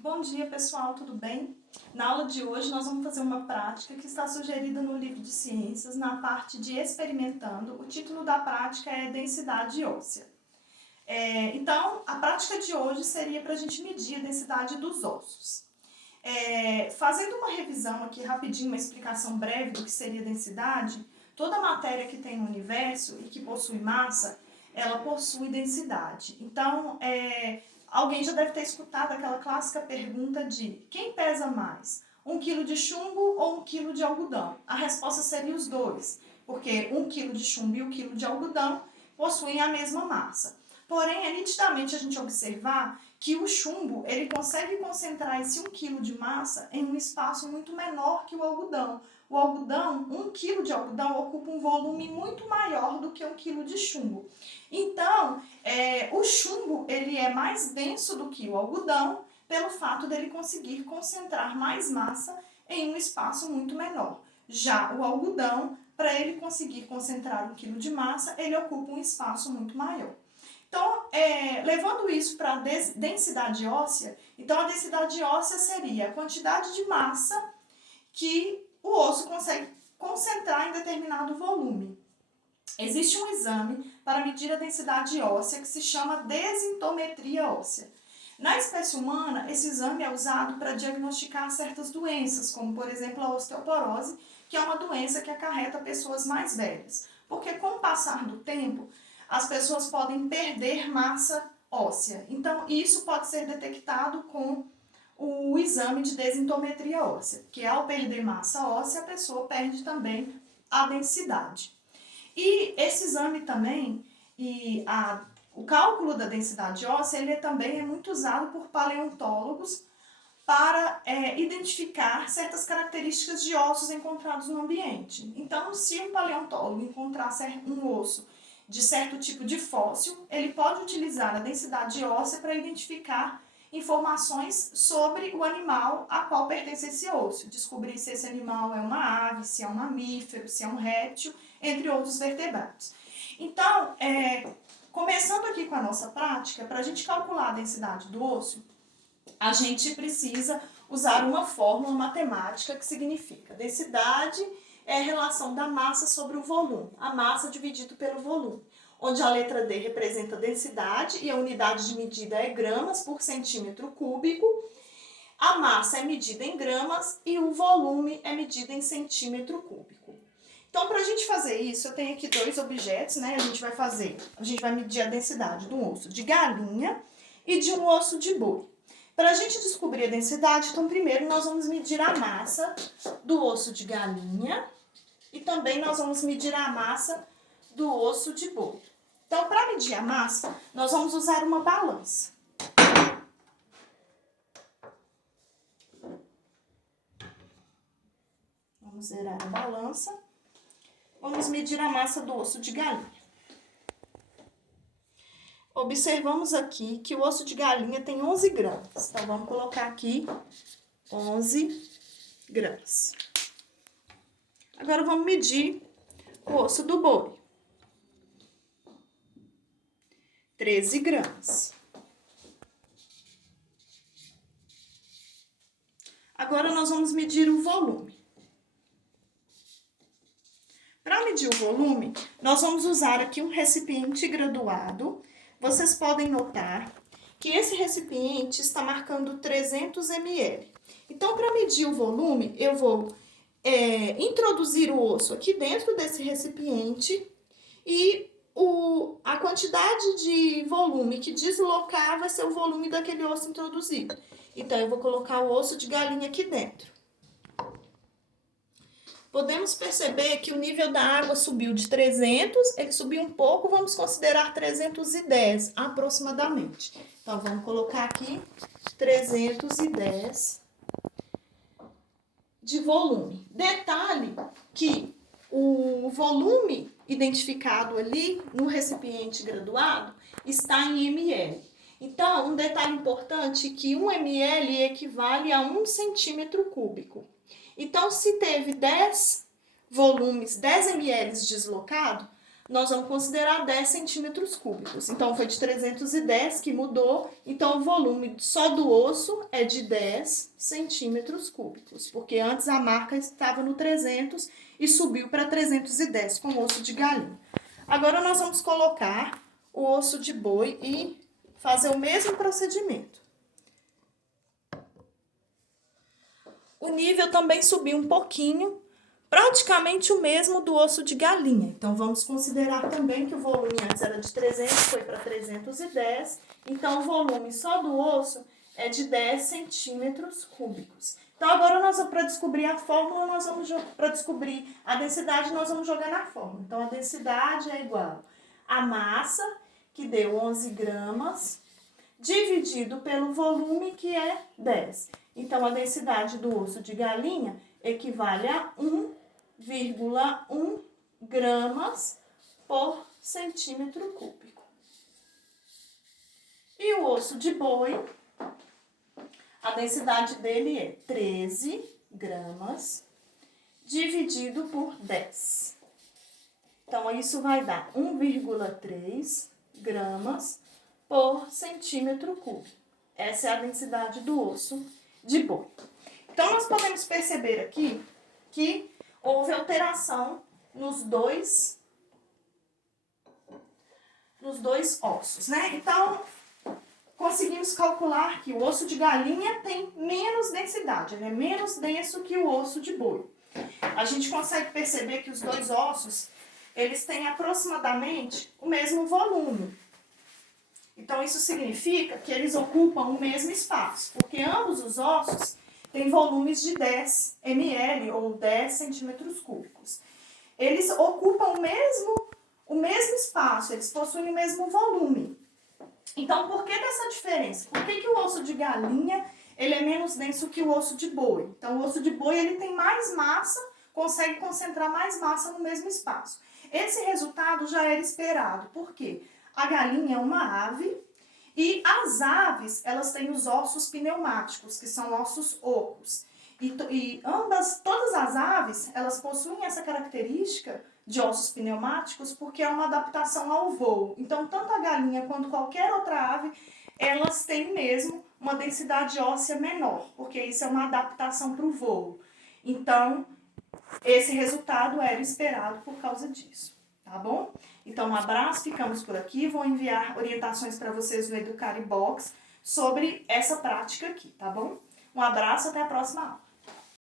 Bom dia, pessoal, tudo bem? Na aula de hoje nós vamos fazer uma prática que está sugerida no livro de ciências, na parte de experimentando. O título da prática é densidade óssea. Então, a prática de hoje seria para a gente medir a densidade dos ossos. Fazendo uma revisão aqui rapidinho, uma explicação breve do que seria densidade, toda matéria que tem no universo e que possui massa, ela possui densidade. Então, alguém já deve ter escutado aquela clássica pergunta de quem pesa mais, 1 quilo de chumbo ou 1 quilo de algodão? A resposta seria os dois, porque 1 quilo de chumbo e 1 quilo de algodão possuem a mesma massa. Porém, é nitidamente a gente observar que o chumbo ele consegue concentrar esse 1 kg de massa em um espaço muito menor que o algodão. O algodão, 1 kg de algodão ocupa um volume muito maior do que 1 kg de chumbo. Então, o chumbo ele é mais denso do que o algodão pelo fato dele conseguir concentrar mais massa em um espaço muito menor. Já o algodão, para ele conseguir concentrar 1 kg de massa, ele ocupa um espaço muito maior. Então, levando isso para a densidade óssea, então a densidade óssea seria a quantidade de massa que o osso consegue concentrar em determinado volume. Existe um exame para medir a densidade óssea que se chama densitometria óssea. Na espécie humana, esse exame é usado para diagnosticar certas doenças, como por exemplo a osteoporose, que é uma doença que acarreta pessoas mais velhas. Porque com o passar do tempo, as pessoas podem perder massa óssea. Então, isso pode ser detectado com o exame de densitometria óssea, que ao perder massa óssea, a pessoa perde também a densidade. E esse exame também, o cálculo da densidade óssea, ele também é muito usado por paleontólogos para identificar certas características de ossos encontrados no ambiente. Então, se um paleontólogo encontrar um osso de certo tipo de fóssil, ele pode utilizar a densidade óssea para identificar informações sobre o animal a qual pertence esse osso, descobrir se esse animal é uma ave, se é um mamífero, se é um réptil, entre outros vertebrados. Então, começando aqui com a nossa prática, para a gente calcular a densidade do osso, a gente precisa usar uma fórmula matemática que significa densidade é a relação da massa sobre o volume, a massa dividido pelo volume, onde a letra D representa a densidade e a unidade de medida é gramas por centímetro cúbico, a massa é medida em gramas e o volume é medido em centímetro cúbico. Então, para a gente fazer isso, eu tenho aqui dois objetos, né? A gente vai medir a densidade de um osso de galinha e de um osso de boi. Para a gente descobrir a densidade, então primeiro nós vamos medir a massa do osso de galinha e também nós vamos medir a massa do osso de boi. Então, para medir a massa, nós vamos usar uma balança. Vamos zerar a balança. Vamos medir a massa do osso de galinha. Observamos aqui que o osso de galinha tem 11 gramas. Então, vamos colocar aqui 11 gramas. Agora, vamos medir o osso do boi. 13 gramas. Agora, nós vamos medir o volume. Para medir o volume, nós vamos usar aqui um recipiente graduado. Vocês podem notar que esse recipiente está marcando 300 ml. Então, para medir o volume, eu vou introduzir o osso aqui dentro desse recipiente e a quantidade de volume que deslocar vai ser o volume daquele osso introduzido. Então, eu vou colocar o osso de galinha aqui dentro. Podemos perceber que o nível da água subiu de 300, ele subiu um pouco, vamos considerar 310 aproximadamente. Então, vamos colocar aqui 310 de volume. Detalhe que o volume identificado ali no recipiente graduado está em ml. Então, um detalhe importante é que 1 ml equivale a 1 centímetro cúbico. Então, se teve 10 volumes, 10 ml deslocado, nós vamos considerar 10 centímetros cúbicos. Então, foi de 310 que mudou, então o volume só do osso é de 10 centímetros cúbicos, porque antes a marca estava no 300 e subiu para 310 com o osso de galinha. Agora, nós vamos colocar o osso de boi e fazer o mesmo procedimento. O nível também subiu um pouquinho, praticamente o mesmo do osso de galinha. Então, vamos considerar também que o volume antes era de 300, foi para 310. Então, o volume só do osso é de 10 centímetros cúbicos. Então, agora, para descobrir a fórmula, para descobrir a densidade, nós vamos jogar na fórmula. Então, a densidade é igual a massa, que deu 11 gramas, dividido pelo volume, que é 10. Então, a densidade do osso de galinha equivale a 1,1 gramas por centímetro cúbico. E o osso de boi, a densidade dele é 13 gramas dividido por 10. Então, isso vai dar 1,3 gramas por centímetro cúbico. Essa é a densidade do osso de boi. Então, nós podemos perceber aqui que houve alteração nos dois ossos, né? Então, conseguimos calcular que o osso de galinha tem menos densidade, ele é menos denso que o osso de boi. A gente consegue perceber que os dois ossos, eles têm aproximadamente o mesmo volume. Então, isso significa que eles ocupam o mesmo espaço, porque ambos os ossos têm volumes de 10 ml ou 10 centímetros cúbicos. Eles ocupam o mesmo espaço, eles possuem o mesmo volume. Então, por que dessa diferença? Por que o osso de galinha ele é menos denso que o osso de boi? Então, o osso de boi ele tem mais massa, consegue concentrar mais massa no mesmo espaço. Esse resultado já era esperado, por quê? A galinha é uma ave e as aves, elas têm os ossos pneumáticos, que são ossos ocos. Todas as aves, elas possuem essa característica de ossos pneumáticos porque é uma adaptação ao voo. Então, tanto a galinha quanto qualquer outra ave, elas têm mesmo uma densidade óssea menor, porque isso é uma adaptação para o voo. Então, esse resultado era esperado por causa disso. Tá bom? Então, um abraço, ficamos por aqui. Vou enviar orientações para vocês no Educare Box sobre essa prática aqui, tá bom? Um abraço, até a próxima aula.